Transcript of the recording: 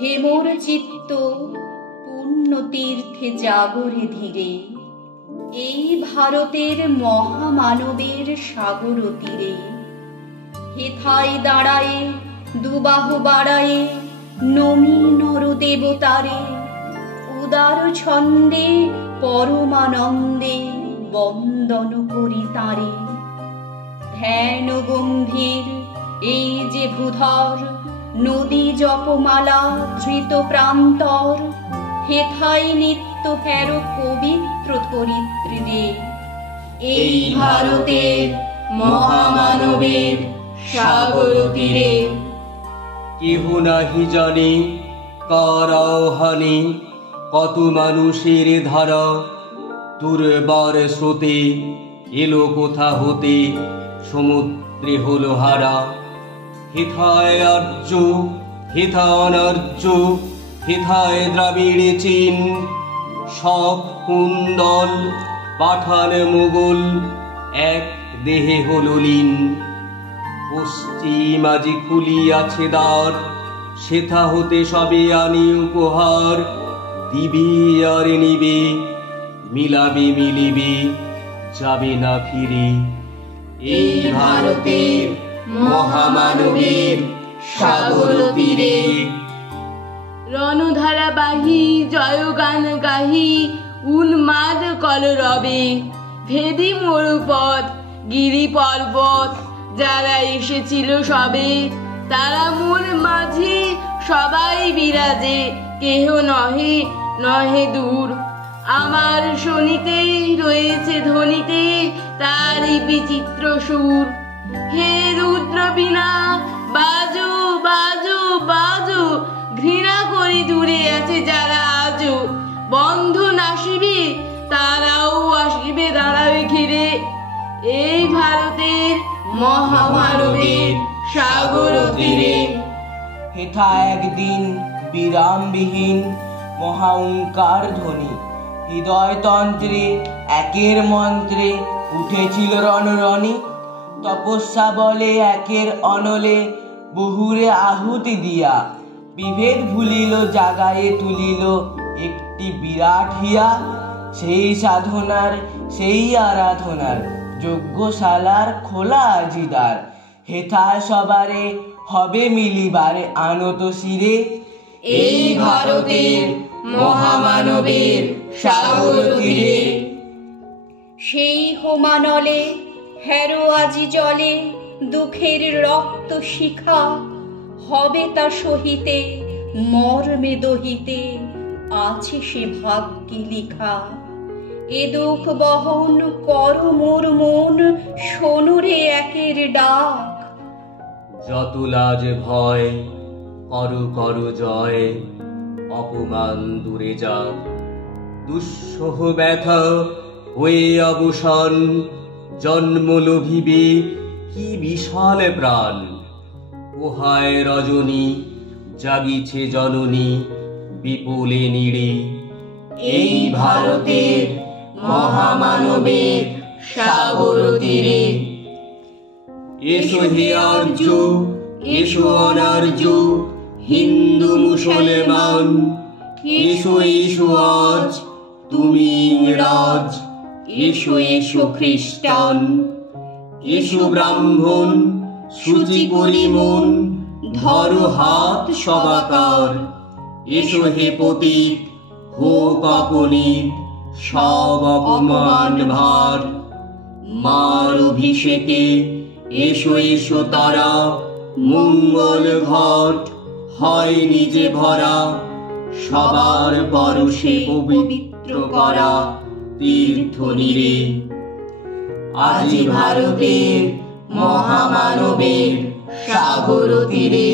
হেমর চিত্ত পুণ্য তীর্থে জাগরে ধীরে, এই ভারতের মহামানবের সাগর তীরে। হেথায় দাঁড়ায়ে দুবাহু বাড়ায়ে নমি নর দেবতারে, উদার ছন্দে পরমানন্দে বন্দন করি তারে। ধ্যান গম্ভীর এই যে ভূধর, নদী জপমালা ধৃত প্রান্তর, হেথায় নিত্য হের পবিত্র ধরিত্রী রে। এই ভারতের মহামানবের সাগর তীরে। কেহ নাহি জানে কার আহ্বানে, কত মানুষের ধারা দুর্বার স্রোতে এলো কোথা হতে, সমুদ্রে হলো হারা। হেথায় আর্য, হেথা অনার্য, হেথায় দ্রাবিড় চীন, সব কুন্দল পাঠান মুগল এক দেহে হল লীন। পশ্চিম আজি খুলিয়াছে দ্বার, সেথা হতে সবে আনি উপহার। দিবি আর নিবে, মিলাবে মিলিবে, যাবে না ফিরে। এই ভারতের মহামানবের সাগর তীরে। রণধারা বাহি জয়গান গাহি, উন্মাদ কলরবে ভেদি মরুপথ গিরি পর্বত। যারা এসেছিল সবে, তারা মূল মাঝি সবাই বিরাজে, কেহ নহে নহে দূর। আমার শনিতে রয়েছে ধ্বনিতে তারই বিচিত্র সুর। হে রুদ্র বীণা বাজো বাজো বাজো, ঘৃণা করি দূরে আছে যারা আজো। বন্ধন আসিবে তারাও আসিবে দাঁড়াবে ঘিরে, এই ভারতের মহামানবের সাগর তীরে। হেথা একদিন বিরামবিহীন মহা ওঙ্কার ধ্বনি, হৃদয়তন্ত্রে একের মন্ত্রে উঠেছিল রণরণি। তপস্যা বলে একের অনলে বহুরে আহুতি দিয়া, বিভেদ ভুলিল জাগায়ে তুলিল একটি বিরাট হিয়া। সেই সাধনার সেই আরাধনার যজ্ঞশালার খোলা আজিদার, হেথায় সবারে হবে মিলিবারে আনত শিরে। এই ভারতের মহামানবের সাগর তীরে। সেই হোমানলে হেরো আজি জলে দুঃখের রক্ত শিখা, হবে তা সহিতে মর্মে দহিতে আছে সে ভাগ্যে লিখা। এ দুঃখ বহন কর মোর মন, শোনুরে একের ডাক। যত লাজ ভয় করো করো জয়, অপমান দূরে যাক। দুঃসহ ব্যথা হয়ে অবসান, জন্ম লোভিবে কি বিশাল প্রাণ। পোহায় রজনী জাগিছে জননী বিপুলে নীড়ে। এই ভারতের মহামানবের সাগর তীরে। এসো হে আর্য, এসো অনার্য, হিন্দু মুসলমান, এসো এসো আজ তুমি ইংরাজ। এসো এসো খ্রিস্টান, এসো ব্রাহ্মণ, শুচি করি মন, ধরো হাত সবাকার। এসো হে পতিত, হোক অপনীত সব অপমান ভার। মার অভিষেকে এসো এসো তারা, মঙ্গল ঘট হয় নিজে ভরা। সবার পরশে পবিত্র করা তীর্থ নীরে। আজি ভারতের মহামানবের সাগর তীরে।